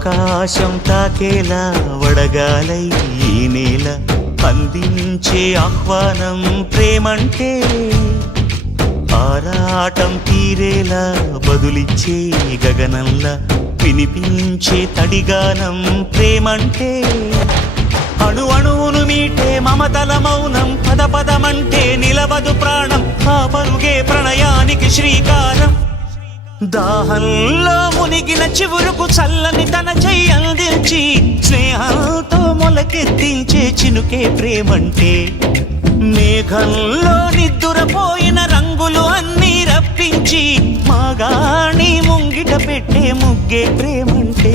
ఆకాశం తాకేలా వడగాలై ఈ నేల అందించే ఆహ్వానం ప్రేమంటే ఆరాటం తీరేలా బదులిచ్చే గగనంలా వినిపించే తడిగానం ప్రేమంటే అణు అణువును మీటే మమతల మౌనం పద పదమంటే నిలవదు ప్రాణం ఆ పరుగే ప్రణయానికి శ్రీకారం దాహంలో మునిగిన చివురుకు చల్లని తన చెయ్యి అందించి స్నేహంతో మొలకెత్తించే చినుకే ప్రేమంటే మేఘంలో నిద్దురపోయిన రంగులు అన్నీ రప్పించి మాగాణి ముంగిట పెట్టే ముగ్గే ప్రేమంటే